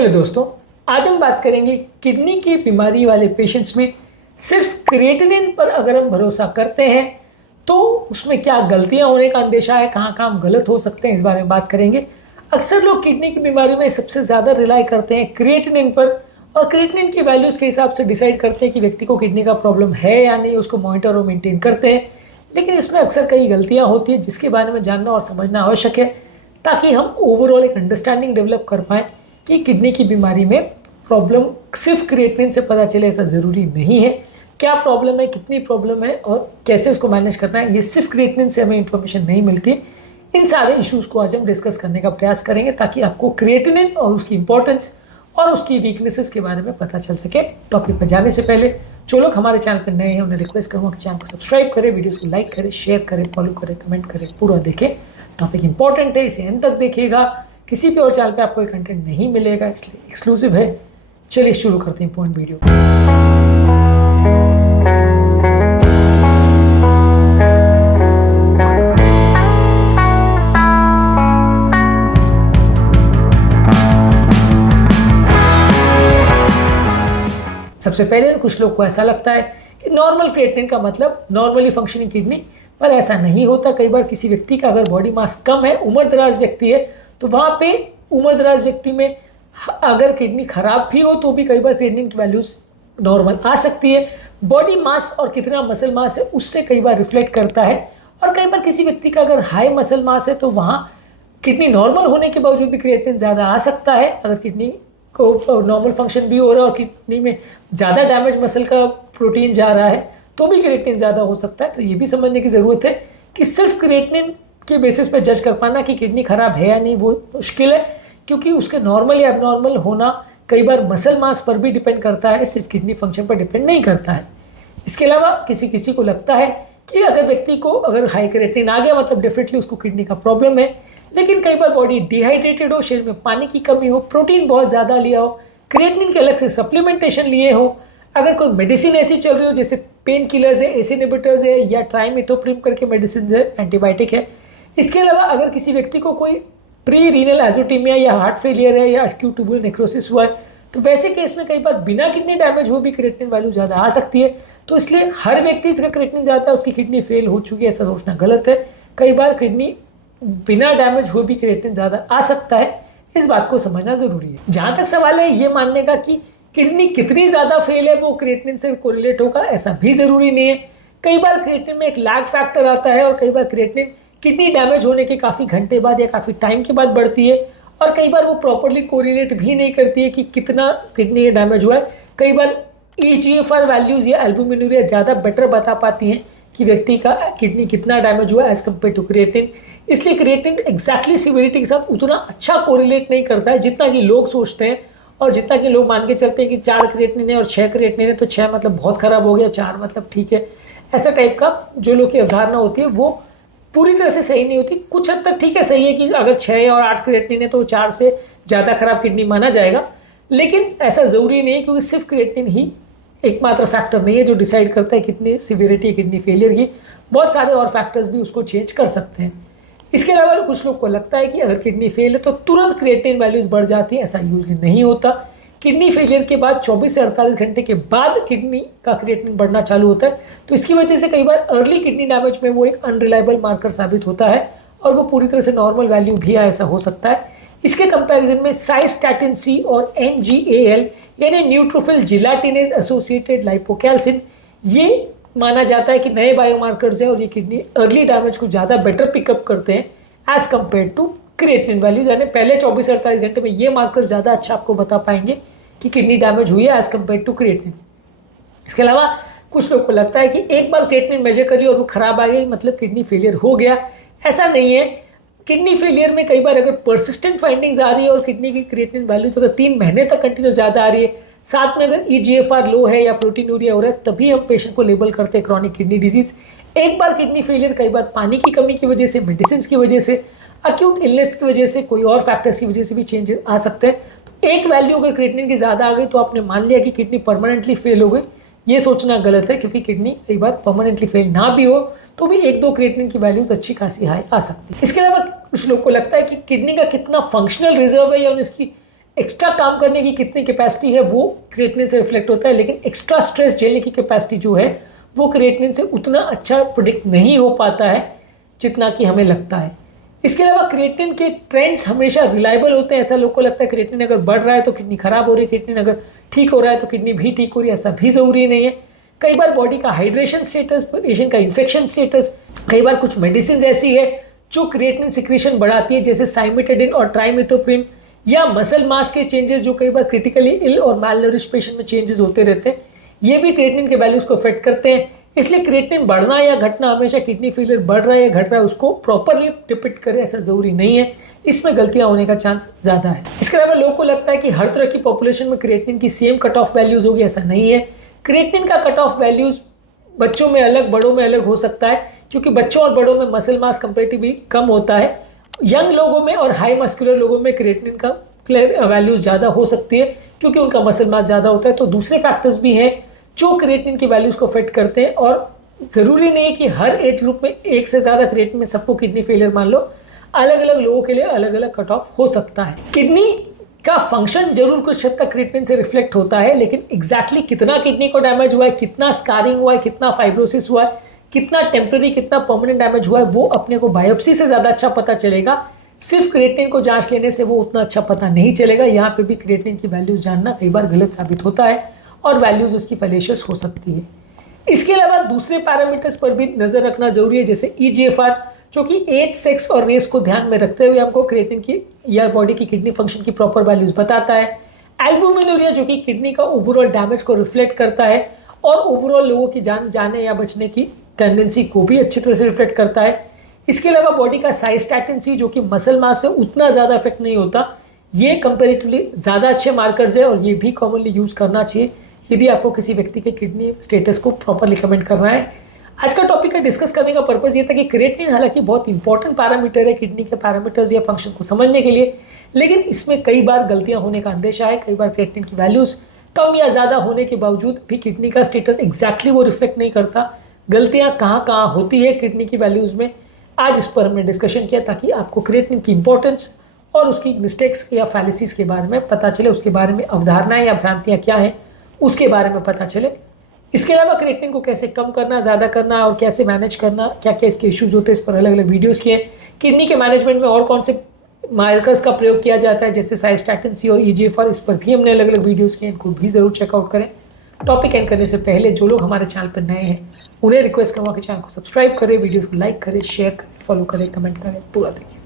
Hello दोस्तों, आज हम बात करेंगे किडनी की बीमारी वाले पेशेंट्स में सिर्फ क्रिएटिनिन पर अगर हम भरोसा करते हैं तो उसमें क्या गलतियां होने का अंदेशा है, कहाँ कहाँ हम गलत हो सकते हैं, इस बारे में बात करेंगे। अक्सर लोग किडनी की बीमारी में सबसे ज़्यादा रिलाई करते हैं क्रिएटिनिन पर और क्रिएटिनिन की वैल्यूज़ के हिसाब से डिसाइड करते हैं कि व्यक्ति को किडनी का प्रॉब्लम है या नहीं, उसको मॉनिटर और मेंटेन करते हैं। लेकिन इसमें अक्सर कई गलतियाँ होती हैं जिसके बारे में जानना और समझना आवश्यक है ताकि हम ओवरऑल एक अंडरस्टैंडिंग डेवलप कर पाएँ कि किडनी की बीमारी में प्रॉब्लम सिर्फ क्रिएटिनिन से पता चले, ऐसा ज़रूरी नहीं है। क्या प्रॉब्लम है, कितनी प्रॉब्लम है और कैसे उसको मैनेज करना है, ये सिर्फ क्रिएटिनिन से हमें इंफॉर्मेशन नहीं मिलती। इन सारे इश्यूज़ को आज हम डिस्कस करने का प्रयास करेंगे ताकि आपको क्रिएटिनिन और उसकी इंपॉर्टेंस और उसकी वीकनेसेस के बारे में पता चल सके। टॉपिक पर जाने से पहले जो लोग हमारे चैनल पर नए हैं उन्हें रिक्वेस्ट करूँगा कि चैनल को सब्सक्राइब करें, वीडियोज़ को लाइक करें, शेयर करें, फॉलो करें, कमेंट करें, पूरा देखें। टॉपिक इंपॉर्टेंट है, इसे एंड तक देखिएगा। किसी भी और चैनल पे आपको कंटेंट नहीं मिलेगा, इसलिए एक्सक्लूसिव है। चलिए शुरू करते हैं पॉइंट वीडियो। सबसे पहले कुछ लोग को ऐसा लगता है कि नॉर्मल क्रिएटिनिन का मतलब नॉर्मली फंक्शनिंग किडनी, पर ऐसा नहीं होता। कई बार किसी व्यक्ति का अगर बॉडी मास कम है, उम्र दराज व्यक्ति है, तो वहाँ पे उम्र दराज व्यक्ति में अगर किडनी खराब भी हो तो भी कई बार क्रिएटिनिन की वैल्यूज नॉर्मल आ सकती है। बॉडी मास और कितना मसल मास है उससे कई बार रिफ्लेक्ट करता है। और कई बार किसी व्यक्ति का अगर हाई मसल मास है तो वहाँ किडनी नॉर्मल होने के बावजूद भी क्रिएटिनिन ज़्यादा आ सकता है। अगर किडनी को नॉर्मल फंक्शन भी हो रहा है और किडनी में ज़्यादा डैमेज मसल का प्रोटीन जा रहा है तो भी क्रिएटिनिन ज़्यादा हो सकता है। तो ये भी समझने की ज़रूरत है कि सिर्फ क्रिएटिनिन के बेसिस पे जज कर पाना कि किडनी खराब है या नहीं वो मुश्किल है, क्योंकि उसके नॉर्मल या एबनॉर्मल होना कई बार मसल मास पर भी डिपेंड करता है, सिर्फ किडनी फंक्शन पर डिपेंड नहीं करता है। इसके अलावा किसी किसी को लगता है कि अगर व्यक्ति को अगर हाई क्रिएटिनिन आ गया मतलब डेफिनेटली उसको किडनी का प्रॉब्लम है। लेकिन कई बार बॉडी डिहाइड्रेटेड हो, शरीर में पानी की कमी हो, प्रोटीन बहुत ज़्यादा लिया हो, क्रिएटिनिन के अलग से सप्लीमेंटेशन लिए हो, अगर कोई मेडिसिन ऐसी चल रही हो जैसे पेन किलर्स है, एस इनहिबिटर्स है या ट्राइमिथोप्रिम करके मेडिसिन है, एंटीबायोटिक है। इसके अलावा अगर किसी व्यक्ति को कोई प्री रीनल एजोटीमिया या हार्ट फेलियर है या एक्यूट ट्यूबुलर नेक्रोसिस हुआ है तो वैसे केस में कई बार बिना किडनी डैमेज हो भी क्रिएटिनिन वैल्यू ज़्यादा आ सकती है। तो इसलिए हर व्यक्ति जिसका क्रिएटिनिन ज़्यादा है उसकी किडनी फेल हो चुकी है ऐसा सोचना गलत है। कई बार किडनी बिना डैमेज हो भी क्रिएटिनिन ज़्यादा आ सकता है, इस बात को समझना ज़रूरी है। जहाँ तक सवाल है ये मानने का कि किडनी कितनी ज़्यादा फेल है वो क्रिएटिनिन से कोरिलेट होगा, ऐसा भी ज़रूरी नहीं है। कई बार क्रिएटिनिन में एक लैग फैक्टर आता है और कई बार क्रिएटिनिन किडनी डैमेज होने के काफ़ी घंटे बाद या काफ़ी टाइम के बाद बढ़ती है और कई बार वो प्रॉपरली कोरिलेट भी नहीं करती है कि कितना किडनी डैमेज हुआ है। कई बार ईजीएफआर वैल्यूज़ या एल्बुमिनुरिया ज़्यादा बेटर बता पाती हैं कि व्यक्ति का किडनी कितना डैमेज हुआ है एज़ कम्पेयर टू क्रिएटिनिन। इसलिए क्रिएटिनिन एग्जैक्टली सीवियरिटी के साथ उतना अच्छा कोरिलेट नहीं करता है जितना कि लोग सोचते हैं और जितना कि लोग मान के चलते हैं कि 4 क्रिएटिनिन है और 6 क्रिएटिनिन है तो 6 मतलब बहुत ख़राब हो गया, 4 मतलब ठीक है। ऐसा टाइप का जो लोग की अवधारणा होती है वो पूरी तरह से सही नहीं होती। कुछ हद तक ठीक है, सही है कि अगर 6 और 8 क्रिएटिनिन है तो 4 से ज़्यादा खराब किडनी माना जाएगा, लेकिन ऐसा ज़रूरी नहीं है क्योंकि सिर्फ क्रिएटिनिन ही एकमात्र फैक्टर नहीं है जो डिसाइड करता है कितनी सीवियरिटी है किडनी फेलियर की। बहुत सारे और फैक्टर्स भी उसको चेंज कर सकते हैं। इसके अलावा कुछ लोग को लगता है कि अगर किडनी फेल है तो तुरंत क्रिएटिनिन वैल्यूज़ बढ़ जाती है, ऐसा यूजली नहीं होता। किडनी फेलियर के बाद 24 से 48 घंटे के बाद किडनी का क्रिएटिनिन बढ़ना चालू होता है। तो इसकी वजह से कई बार अर्ली किडनी डैमेज में वो एक अनरिलायबल मार्कर साबित होता है और वो पूरी तरह से नॉर्मल वैल्यू भी है, ऐसा हो सकता है। इसके कंपैरिजन में साइस्टैटिन सी और NGAL यानी न्यूट्रोफिल जिलाटिनेज एसोसिएटेड लाइपोकैल्सिन ये माना जाता है कि नए बायोमार्कर्स हैं और ये किडनी अर्ली डैमेज को ज़्यादा बेटर पिकअप करते हैं as compare to creatinine values. यानी पहले 24 से 48 घंटे में ये मार्कर ज़्यादा अच्छा आपको बता पाएंगे कि किडनी डैमेज हुई है एज़ कम्पेयर टू क्रिएटिनिन। इसके अलावा कुछ लोग को लगता है कि एक बार क्रिएटिनिन मेजर कर लिया और वो खराब आ गई मतलब किडनी फेलियर हो गया, ऐसा नहीं है। किडनी फेलियर में कई बार अगर परसिस्टेंट फाइंडिंग्स आ रही है और किडनी की क्रिएटिनिन वैल्यूज अगर 3 महीने तक कंटिन्यू ज़्यादा आ रही है, साथ में अगर EGFR लो है या प्रोटीनूरिया हो रहा है, तभी हम पेशेंट को लेबल करते हैं क्रॉनिक किडनी डिजीज। एक बार किडनी फेलियर कई बार पानी की कमी की वजह से, मेडिसिन की वजह से, अक्यूट इलनेस की वजह से, कोई और फैक्टर्स की वजह से भी चेंजेस आ सकते हैं। तो एक वैल्यू अगर क्रिएटिनिन की ज़्यादा आ गई तो आपने मान लिया कि किडनी परमानेंटली फेल हो गई, ये सोचना गलत है क्योंकि किडनी कई बार परमानेंटली फेल ना भी हो तो भी 1-2 क्रिएटिनिन की वैल्यूज अच्छी खासी हाई आ सकती है। इसके अलावा कुछ लोग को लगता है कि किडनी का कितना फंक्शनल रिजर्व है या उसकी एक्स्ट्रा काम करने की कितनी कैपेसिटी है वो क्रिएटिनिन से रिफ्लेक्ट होता है, लेकिन एक्स्ट्रा स्ट्रेस झेलने की कैपेसिटी जो है वो क्रिएटिनिन से उतना अच्छा प्रिडिक्ट नहीं हो पाता है जितना कि हमें लगता है। इसके अलावा क्रिएटिनिन के ट्रेंड्स हमेशा रिलायबल होते हैं। ऐसा लोगों को लगता है क्रिएटिनिन अगर बढ़ रहा है तो किडनी खराब हो रही है, क्रिएटिनिन अगर ठीक हो रहा है तो किडनी भी ठीक हो रही है, ऐसा भी ज़रूरी नहीं है। कई बार बॉडी का हाइड्रेशन स्टेटस, पेशेंट का इन्फेक्शन स्टेटस, कई बार कुछ मेडिसिन ऐसी है जो क्रिएटिनिन सिक्रीशन बढ़ाती है, जैसे साइमिटाडिन और ट्राइमिथोप्रिम, या मसल मास के चेंजेस जो कई बार क्रिटिकली इल और मालनरिश पेशेंट में चेंजेस होते रहते हैं, ये भी क्रिएटिनिन के वैल्यूज को अफेक्ट करते हैं। इसलिए क्रिएटिनिन बढ़ना या घटना हमेशा किडनी फेलियर बढ़ रहा है या घट रहा है उसको प्रॉपरली डिपिक्ट करे ऐसा जरूरी नहीं है, इसमें गलतियां होने का चांस ज़्यादा है। इसके अलावा लोगों को लगता है कि हर तरह की पॉपुलेशन में क्रिएटिनिन की सेम कट ऑफ वैल्यूज होगी, ऐसा नहीं है। क्रिएटिनिन का कट ऑफ वैल्यूज बच्चों में अलग, बड़ों में अलग हो सकता है, क्योंकि बच्चों और बड़ों में मसल मास कंपेरेटिवली कम होता है। यंग लोगों में और हाई मस्कुलर लोगों में क्रिएटिनिन का वैल्यूज ज़्यादा हो सकती है क्योंकि उनका मसल मास ज़्यादा होता है। तो दूसरे फैक्टर्स भी हैं जो क्रिएटिनिन की वैल्यूज को अफेक्ट करते हैं, और ज़रूरी नहीं कि हर एज ग्रुप में एक से ज़्यादा क्रिएटिनिन में सबको किडनी फेलियर मान लो, अलग अलग लोगों के लिए अलग अलग कट ऑफ हो सकता है। किडनी का फंक्शन जरूर कुछ हद तक क्रिएटिनिन से रिफ्लेक्ट होता है, लेकिन एग्जैक्टली कितना किडनी को डैमेज हुआ है, कितना स्कारिंग हुआ है, कितना फाइब्रोसिस हुआ है, कितना टेम्पररी कितना परमानेंट डैमेज हुआ है, वो अपने को बायोप्सी से ज़्यादा अच्छा पता चलेगा। सिर्फ क्रिएटिनिन को जांच लेने से वो उतना अच्छा पता नहीं चलेगा। यहाँ पे भी क्रिएटिनिन की वैल्यूज जानना कई बार गलत साबित होता है और वैल्यूज उसकी फैलेशियस हो सकती है। इसके अलावा दूसरे पैरामीटर्स पर भी नज़र रखना जरूरी है, जैसे EGFR, जो कि एज, सेक्स और रेस को ध्यान में रखते हुए हमको क्रिएटिनिन की या बॉडी की किडनी फंक्शन की प्रॉपर वैल्यूज बताता है। एल्बुमिनुरिया, जो कि किडनी का ओवरऑल डैमेज को रिफ्लेक्ट करता है और ओवरऑल लोगों की जान जाने या बचने की टेंडेंसी को भी अच्छी तरह से रिफ्लेक्ट करता है। इसके अलावा बॉडी का साइस्टैटिन C, जो कि मसल मास से उतना ज़्यादा इफेक्ट नहीं होता, ये कंपेरेटिवली ज़्यादा अच्छे मार्कर्स है और ये भी कॉमनली यूज़ करना चाहिए यदि आपको किसी व्यक्ति के किडनी स्टेटस को प्रॉपरली कमेंट करना है। आज का टॉपिक का डिस्कस करने का पर्पज़ ये था कि क्रिएटिनिन हालांकि बहुत इंपॉर्टेंट पैरामीटर है किडनी के पैरामीटर्स या फंक्शन को समझने के लिए, लेकिन इसमें कई बार गलतियाँ होने का अंदेशा है। कई बार क्रिएटिनिन की वैल्यूज़ कम या ज़्यादा होने के बावजूद भी किडनी का स्टेटस एग्जैक्टली वो रिफ्लेक्ट नहीं करता। गलतियाँ कहाँ कहाँ होती है किडनी की वैल्यूज़ में, आज इस पर हमने डिस्कशन किया ताकि आपको क्रिएटिनिन की इंपॉर्टेंस और उसकी मिस्टेक्स या फैलिसीज के बारे में पता चले, उसके बारे में अवधारणाएं या भ्रांतियाँ क्या हैं उसके बारे में पता चले। इसके अलावा क्रिएटिनिन को कैसे कम करना, ज़्यादा करना और कैसे मैनेज करना, क्या क्या इसके इश्यूज होते हैं, इस पर अलग अलग वीडियोज़ किए। किडनी के मैनेजमेंट में और कौन से मार्कर्स का प्रयोग किया जाता है, जैसे साइस्टैटिन C और EGFR, इस पर भी हमने अलग अलग वीडियोज़ किए, इनको भी ज़रूर चेकआउट करें। टॉपिक एंड करने से पहले जो लोग हमारे चैनल पर नए हैं उन्हें रिक्वेस्ट करूँगा कि चैनल को सब्सक्राइब करें, वीडियो को लाइक करें, शेयर करें, फॉलो करें, कमेंट करें, पूरा देखिए।